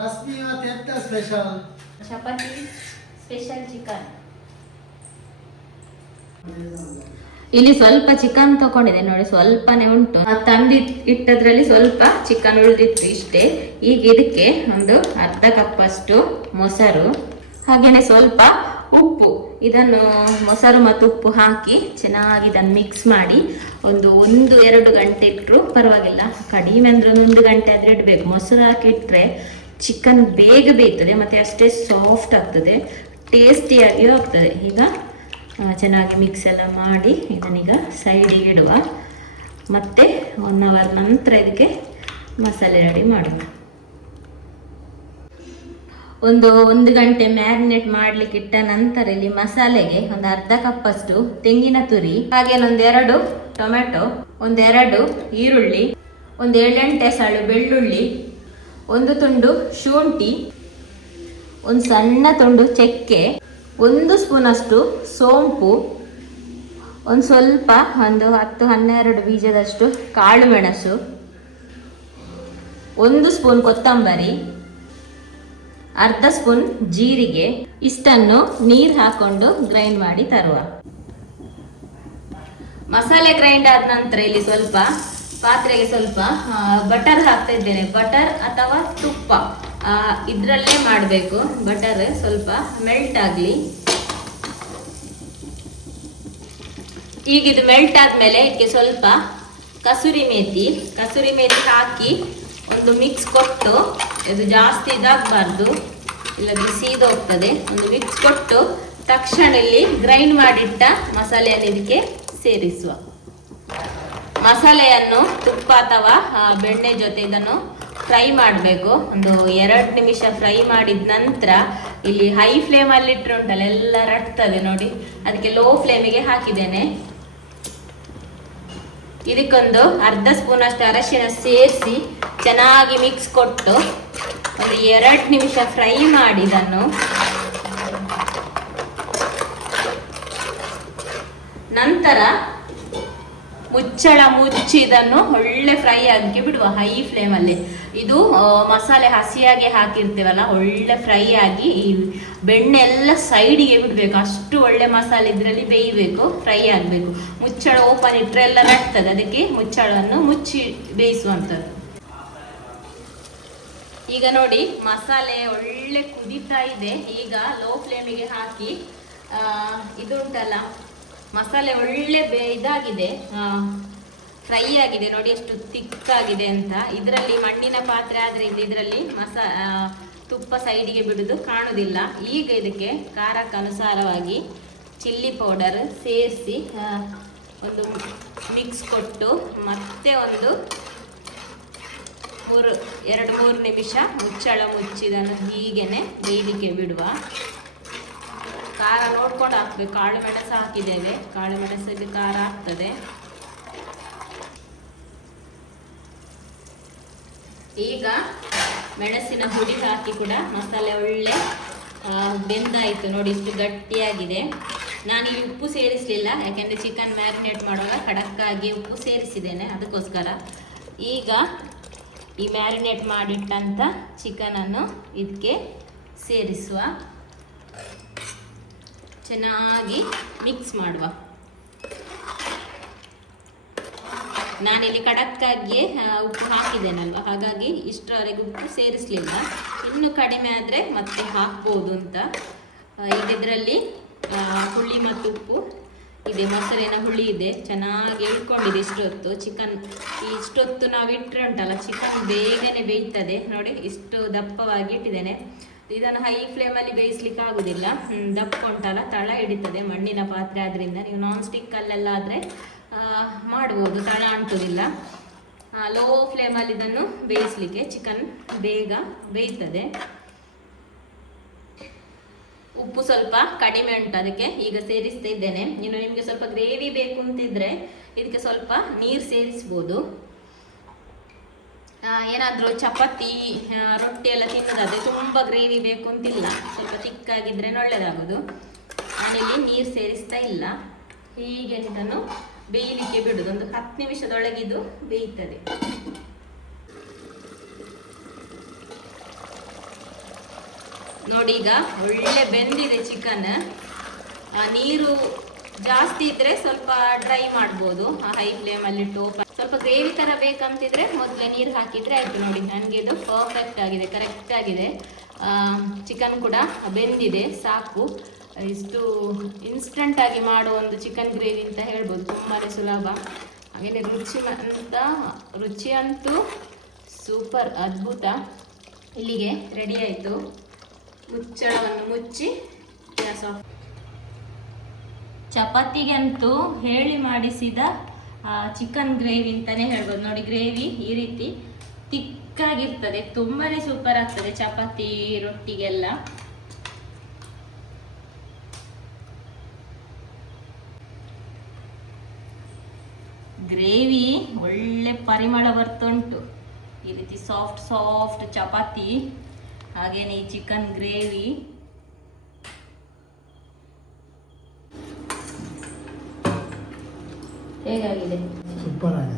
ರಶ್ಮಿ ಇವತ್ತು ಎಂತ special chapati special chicken ಇಲ್ಲಿ ಸ್ವಲ್ಪ ಚಿಕನ್ ತಗೊಂಡಿದೆ ನೋಡಿ ಸ್ವಲ್ಪನೇ ಉಂಟು. ತಂದಿ ಇಟ್ಟದ್ರಲ್ಲಿ ಸ್ವಲ್ಪ ಚಿಕನ್ ಉಳಿದಿತ್ತು ಇಷ್ಟೇ. ಈಗ ಇದಕ್ಕೆ ಒಂದು ಅರ್ಧ ಕಪ್ ಅಷ್ಟು ಮೊಸರು ಹಾಗೇನೆ ಸ್ವಲ್ಪ ಉಪ್ಪು. ಇದನ್ನು ಮೊಸರು ಮತ್ತು ಉಪ್ಪು ಹಾಕಿ ಚೆನ್ನಾಗಿ ಇದನ್ನು ಮಿಕ್ಸ್ ಮಾಡಿ ಒಂದು ಒಂದು ಎರಡು ಗಂಟೆ ಇಟ್ಟರು ಪರವಾಗಿಲ್ಲ. ಕಡಿಮೆ ಅಂದ್ರೆ ಒಂದು ಒಂದು ಗಂಟೆ ಆದ್ರೆ ಇಡಬೇಕು. ಮೊಸರು ಹಾಕಿ ಇಟ್ಟರೆ ಚಿಕನ್ ಬೇಗ ಬೇಯ್ತದೆ, ಮತ್ತೆ ಅಷ್ಟೇ ಸಾಫ್ಟ್ ಆಗ್ತದೆ ಟೇಸ್ಟಿಯಾಗಿಯೂ ಆಗ್ತದೆ. ಈಗ ಚೆನ್ನಾಗಿ ಮಿಕ್ಸ್ ಎಲ್ಲ ಮಾಡಿ ಇದನ್ನೀಗ ಸೈಡಿಗೆ ಇಡುವ. ಮತ್ತೆ ಒನ್ ಅವರ್ ನಂತರ ಇದಕ್ಕೆ ಮಸಾಲೆ ರೆಡಿ ಮಾಡೋಣ. ಒಂದು ಒಂದು ಗಂಟೆ ಮ್ಯಾರಿನೇಟ್ ಮಾಡಲಿಕ್ಕೆ ಇಟ್ಟ ನಂತರ ಇಲ್ಲಿ ಮಸಾಲೆಗೆ ಒಂದು ಅರ್ಧ ಕಪ್ ಅಷ್ಟು ತೆಂಗಿನ ತುರಿ ಹಾಗೇನೊಂದೆರಡು ಟೊಮೆಟೊ ಒಂದೆರಡು ಈರುಳ್ಳಿ, ಒಂದು ಏಳೆಂಟೆ ಸಾಳು ಬೆಳ್ಳುಳ್ಳಿ ಒಂದು ತುಂಡು ಶುಂಠಿ, ಒಂದು ಸಣ್ಣ ತುಂಡು ಚಕ್ಕೆ, ಒಂದು ಸ್ಪೂನಷ್ಟು ಸೋಂಪು, ಒಂದು ಸ್ವಲ್ಪ ಒಂದು ಹತ್ತು ಹನ್ನೆರಡು ಬೀಜದಷ್ಟು ಕಾಳು ಮೆಣಸು ಒಂದು ಸ್ಪೂನ್ ಕೊತ್ತಂಬರಿ, ಅರ್ಧ ಸ್ಪೂನ್ ಜೀರಿಗೆ, ಇಷ್ಟನ್ನು ನೀರು ಹಾಕೊಂಡು ಗ್ರೈಂಡ್ ಮಾಡಿ ತರುವ. ಮಸಾಲೆ ಗ್ರೈಂಡ್ ಆದ ನಂತರ ಇಲ್ಲಿ ಸ್ವಲ್ಪ ಪಾತ್ರೆಗೆ ಸ್ವಲ್ಪ ಬಟರ್ ಹಾಕ್ತಾ ಇದ್ದೇನೆ. ಬಟರ್ ಅಥವಾ ತುಪ್ಪ. ಇದರಲ್ಲೇ ಮಾಡಬೇಕು. ಬಟರ್ ಸ್ವಲ್ಪ ಮೆಲ್ಟ್ ಆಗಲಿ. ಈಗ ಇದು ಮೆಲ್ಟ್ ಆದಮೇಲೆ ಇದಕ್ಕೆ ಸ್ವಲ್ಪ ಕಸೂರಿ ಮೇಥಿ ಕಸೂರಿ ಮೇಥಿ ಹಾಕಿ ಒಂದು ಮಿಕ್ಸ್ ಕೊಟ್ಟು, ಇದು ಜಾಸ್ತಿ ಇದಾಗಬಾರ್ದು. ಇಲ್ಲದ್ರೆ ಸೀದೋಗ್ತದೆ ಒಂದು ಮಿಕ್ಸ್ ಕೊಟ್ಟು ತಕ್ಷಣ ಇಲ್ಲಿ ಗ್ರೈಂಡ್ ಮಾಡಿಟ್ಟ ಮಸಾಲೆಯನ್ನು ಇದಕ್ಕೆ ಸೇರಿಸುವ. ಮಸಾಲೆಯನ್ನು ತುಪ್ಪ ಅಥವಾ ಬೆಣ್ಣೆ ಜೊತೆ ಇದನ್ನು ಫ್ರೈ ಮಾಡಬೇಕು. ಒಂದು ಎರಡು ನಿಮಿಷ ಫ್ರೈ ಮಾಡಿದ ನಂತರ ಇಲ್ಲಿ ಹೈ ಫ್ಲೇಮಲ್ಲಿ ಇಟ್ಟರೆ ಉಂಟಲ್ಲ, ಎಲ್ಲ ರಟ್ತದೆ ನೋಡಿ. ಅದಕ್ಕೆ ಲೋ ಫ್ಲೇಮಿಗೆ ಹಾಕಿದ್ದೇನೆ. ಇದಕ್ಕೊಂದು ಅರ್ಧ ಸ್ಪೂನ್ ಅಷ್ಟು ಅರಶಿನ ಸೇರಿಸಿ ಚೆನ್ನಾಗಿ ಮಿಕ್ಸ್ ಕೊಟ್ಟು ಒಂದು ಎರಡು ನಿಮಿಷ ಫ್ರೈ ಮಾಡಿ ಇದನ್ನು ನಂತರ ಮುಚ್ಚಳ ಮುಚ್ಚಿ ಇದನ್ನು ಒಳ್ಳೆ ಫ್ರೈ ಆಗಿ ಬಿಡುವ ಹೈ ಫ್ಲೇಮಲ್ಲಿ ಇದು ಮಸಾಲೆ ಹಸಿಯಾಗಿ ಹಾಕಿರ್ತೇವಲ್ಲ, ಒಳ್ಳೆ ಫ್ರೈ ಆಗಿ ಈ ಬೆಣ್ಣೆ ಎಲ್ಲ ಸೈಡಿಗೆ ಬಿಡಬೇಕು. ಅಷ್ಟು ಒಳ್ಳೆ ಮಸಾಲೆ ಇದರಲ್ಲಿ ಬೇಯಬೇಕು ಫ್ರೈ ಆಗಬೇಕು. ಮುಚ್ಚಳ ಓಪನ್ ಇಟ್ಟರೆ ಎಲ್ಲ ನಡ್ತದೆ. ಅದಕ್ಕೆ ಮುಚ್ಚಳವನ್ನು ಮುಚ್ಚಿ ಬೇಯಿಸುವಂಥದ್ದು. ಈಗ ನೋಡಿ, ಮಸಾಲೆ ಒಳ್ಳೆ ಕುದೀತಾ ಇದೆ. ಈಗ ಲೋ ಫ್ಲೇಮಿಗೆ ಹಾಕಿ ಇದುಂಟಲ್ಲ ಮಸಾಲೆ ಒಳ್ಳೆ ಬೇ ಇದಾಗಿದೆ. ಫ್ರೈ ಆಗಿದೆ. ನೋಡಿ ಎಷ್ಟು ತಿಕ್ಕಾಗಿದೆ ಅಂತ. ಇದರಲ್ಲಿ ಮಣ್ಣಿನ ಪಾತ್ರೆ ಆದ್ರಿಂದ ಇದರಲ್ಲಿ ಮಸಾ ತುಪ್ಪ ಸೈಡಿಗೆ ಬಿಡೋದು ಕಾಣುವುದಿಲ್ಲ ಈಗ ಇದಕ್ಕೆ ಖಾರಕ್ಕೆ ಅನುಸಾರವಾಗಿ ಚಿಲ್ಲಿ ಪೌಡರ್ ಸೇರಿಸಿ ಒಂದು ಮಿಕ್ಸ್ ಕೊಟ್ಟು ಮತ್ತೆ ಒಂದು ಮೂರು ಎರಡು ಮೂರು ನಿಮಿಷ ಮುಚ್ಚಳ ಮುಚ್ಚಿದನ್ನು ಹೀಗೇನೆ ಬೇಯಲಿಕ್ಕೆ ಬಿಡುವ. ಖಾರ ನೋಡ್ಕೊಂಡು ಹಾಕ್ಬೇಕು. ಕಾಳು ಮೆಣಸು ಹಾಕಿದ್ದೇವೆ. ಕಾಳು ಮೆಣಸಲ್ಲಿ ಖಾರ ಆಗ್ತದೆ. ಈಗ ಮೆಣಸಿನ ಹುಡಿ ಹಾಕಿ ಕೂಡ ಮಸಾಲೆ ಒಳ್ಳೆ ಬೆಂದಾಯಿತು. ನೋಡಿ ಇಷ್ಟು ಗಟ್ಟಿಯಾಗಿದೆ. ನಾನು ಈ ಉಪ್ಪು ಸೇರಿಸಲಿಲ್ಲ, ಯಾಕೆಂದರೆ ಚಿಕನ್ ಮ್ಯಾರಿನೇಟ್ ಮಾಡುವಾಗ ಖಡಕ್ಕಾಗಿ ಉಪ್ಪು ಸೇರಿಸಿದ್ದೇನೆ ಅದಕ್ಕೋಸ್ಕರ. ಈಗ ಈ ಮ್ಯಾರಿನೇಟ್ ಮಾಡಿಟ್ಟಂಥ ಚಿಕನನ್ನು ಇದಕ್ಕೆ ಸೇರಿಸುವ. ಚೆನ್ನಾಗಿ ಮಿಕ್ಸ್ ಮಾಡುವ. ನಾನಿಲ್ಲಿ ಕಡಕ್ಕಾಗಿಯೇ ಉಪ್ಪು ಹಾಕಿದ್ದೇನಲ್ವ? ಹಾಗಾಗಿ ಇಷ್ಟರವರೆಗೆ ಉಪ್ಪು ಸೇರಿಸಲಿಲ್ಲ. ಇನ್ನು ಕಡಿಮೆ ಆದರೆ ಮತ್ತೆ ಹಾಕ್ಬೋದು ಅಂತ. ಈಗ ಇದರಲ್ಲಿ ಹುಳಿ ಮತ್ತು ಉಪ್ಪು. ಇದೆ, ಮೊಸರಿನ ಹುಳಿ ಇದೆ. ಚೆನ್ನಾಗಿ ಇಟ್ಕೊಂಡಿದೆ ಇಷ್ಟೊತ್ತು. ಚಿಕನ್ ಇಷ್ಟೊತ್ತು ನಾವು ಇಟ್ಟರೆ ಉಂಟಲ್ಲ, ಚಿಕನ್ ಬೇಗನೆ ಬೇಯ್ತದೆ. ನೋಡಿ, ಇಷ್ಟು ದಪ್ಪವಾಗಿ ಇಟ್ಟಿದ್ದೇನೆ. ಇದನ್ನು ಹೈ ಫ್ಲೇಮಲ್ಲಿ ಬೇಯಿಸ್ಲಿಕ್ಕೆ ಆಗೋದಿಲ್ಲ ದಪ್ಪ ತಳ ಹಿಡಿತದೆ ಮಣ್ಣಿನ ಪಾತ್ರೆ ಆದ್ರಿಂದ. ನೀವು ನಾನ್ ಸ್ಟಿಕ್ಕಲ್ಲೆಲ್ಲ ಆದರೆ ಮಾಡ್ಬೋದು, ತಳ ಅಂಟೋದಿಲ್ಲ. ಲೋ ಫ್ಲೇಮಲ್ಲಿ ಇದನ್ನು ಬೇಯಿಸ್ಲಿಕ್ಕೆ ಚಿಕನ್ ಬೇಗ ಬೇಯ್ತದೆ. ಉಪ್ಪು ಸ್ವಲ್ಪ ಕಡಿಮೆ ಉಂಟು ಅದಕ್ಕೆ, ಈಗ ಸೇರಿಸ್ತಾ ಇದ್ದೇನೆ. ಇನ್ನು ನಿಮಗೆ ಸ್ವಲ್ಪ ಗ್ರೇವಿ ಬೇಕು ಅಂತಿದ್ರೆ, ಇದಕ್ಕೆ ಸ್ವಲ್ಪ ನೀರು ಸೇರಿಸ್ಬೋದು. ಏನಾದ್ರೂ ಚಪಾತಿ ಆ, ರೊಟ್ಟಿ ಎಲ್ಲ ತಿನ್ನೋದಾದ್ರೆ ತುಂಬ ಗ್ರೇವಿ ಬೇಕು ಅಂತಿಲ್ಲ. ಸ್ವಲ್ಪ ತಿಕ್ಕಾಗಿದ್ರೆ ಒಳ್ಳೆಯದಾಗೋದು ನಾನಿಲ್ಲಿ ನೀರು ಸೇರಿಸ್ತಾ ಇಲ್ಲ. ಹೀಗೆ ಇದನ್ನು ಬೇಯಲಿಕ್ಕೆ ಬಿಡೋದು. ಒಂದು ಹತ್ತು ನಿಮಿಷದೊಳಗೆ ಇದು ಬೇಯ್ತದೆ. ನೋಡಿ ಈಗ ಒಳ್ಳೆ ಬೆಂದಿದೆ ಚಿಕನ್ ನೀರು ಜಾಸ್ತಿ ಇದ್ರೆ ಸ್ವಲ್ಪ ಡ್ರೈ ಮಾಡ್ಬೋದು. ಹೈ ಫ್ಲೇಮಲ್ಲಿ ಟೋಪ್ ಸ್ವಲ್ಪ ಗ್ರೇವಿ ತರ ಬೇಕಂತಿದ್ರೆ ಮೊದಲೇ ನೀರು ಹಾಕಿದ್ರೆ ಆಯ್ತು ನೋಡಿ. ನನಗೆ ಇದು ಪರ್ಫೆಕ್ಟ್ ಆಗಿದೆ ಕರೆಕ್ಟ್ ಆಗಿದೆ. ಚಿಕನ್ ಕೂಡ ಬೆಂದಿದೆ, ಸಾಕು. ಇಷ್ಟು ಇನ್ಸ್ಟಂಟ್ ಆಗಿ ಮಾಡೋ ಒಂದು ಚಿಕನ್ ಗ್ರೇವಿ ಅಂತ ಹೇಳ್ಬೋದು ತುಂಬಾ ಸುಲಭ. ಹಾಗೆಯೇ ರುಚಿ ಅಂತ ರುಚಿ ಅಂತೂ ಸೂಪರ್ ಅದ್ಭುತ. ಇಲ್ಲಿಗೆ ರೆಡಿ ಆಯಿತು. ಮುಚ್ಚಳವನ್ನು ಮುಚ್ಚಿ, ಗ್ಯಾಸ್ ಚಪಾತಿಗಂತೂ ಹೇಳಿ ಮಾಡಿಸಿದ ಚಿಕನ್ ಗ್ರೇವಿ ಅಂತಾನೆ ಹೇಳ್ಬೋದು. ನೋಡಿ ಗ್ರೇವಿ ಈ ರೀತಿ ತಿಕ್ಕಾಗಿರ್ತದೆ. ತುಂಬಾನೇ ಸೂಪರ್ ಆಗ್ತದೆ ಚಪಾತಿ ರೊಟ್ಟಿಗೆಲ್ಲ. ಗ್ರೇವಿ ಒಳ್ಳೆ ಪರಿಮಳ ಬರ್ತುಂಟು ಈ ರೀತಿ ಸಾಫ್ಟ್ ಸಾಫ್ಟ್ ಚಪಾತಿ. ಹಾಗೇನೆ ಈ ಚಿಕನ್ ಗ್ರೇವಿ ಹೇಗಾಗಿದೆ? ಸೂಪರ್ ಆಗಿದೆ.